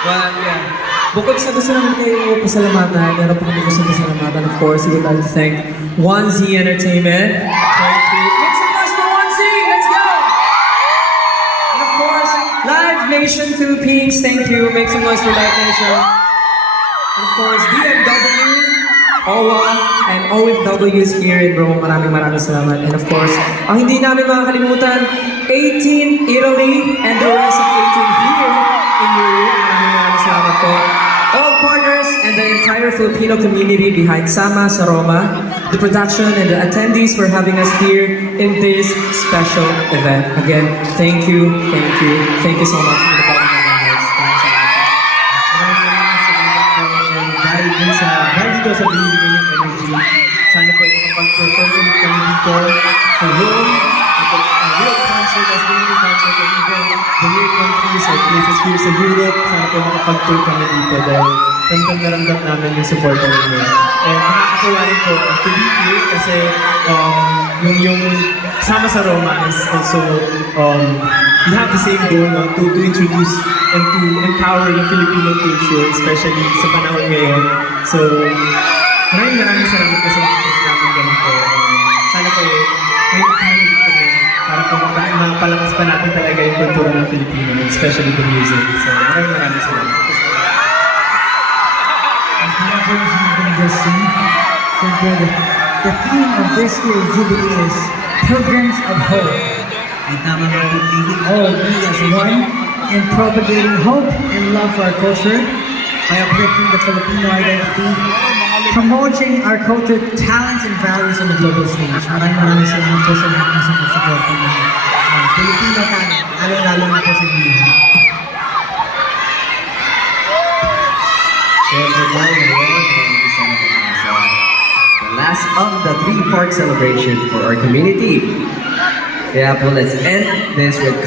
Well, yeah. Bukod sa gusto namin kayo pasalamatan, meron po kami gusto pasalamatan. Of course, we would like to thank 1Z Entertainment. Thank you. Make some noise for 1Z! Let's go! And of course, Live Nation Philippines. Thank you. Make some noise for Live Nation. And of course, DMW, OWA, and OFWs here in Rome. Maraming salamat. And of course, ang hindi namin makakalimutan, 18 Italy and the rest of 18 here in Europe. Maraming salamat po. All partners and the entire Filipino community behind Sama sa Roma, the production and the attendees for having us here in this special event. Again, thank you so much for the bottom of my heart. Maraming salamat po. Dahil dito sa binibigay ng energy, sana po makapag-perform ulit kami dito sa Rome, real concert, as many concert, and even the real countries or places here sa Europe, sana po makapag-tour kami dito dahil ramdam na ramdam namin yung support ninyo. And nakakatuwa rin po to be here kasi yung Sama sa Roma is also, we have the same goal to introduce and to empower yung Filipino culture, especially sa panahon ngayon. So, maraming salamat po sa mga namin ganito. Sana po may makahalig kami para po mapalakas pa natin talaga yung kultura ng Filipino, especially the music. So, maraming salamat. The theme of this year's Jubilee is Pilgrims of Hope. All be as one in propagating hope and love for our culture by uplifting the Filipino identity, promoting our culture, talents, and values on the global stage. Maraming salamat po sa lahat ng sumusuporta ng Filipino talent, lalo na po sa inyo. The last of the three-part celebration for our community. Kaya po, let's end this with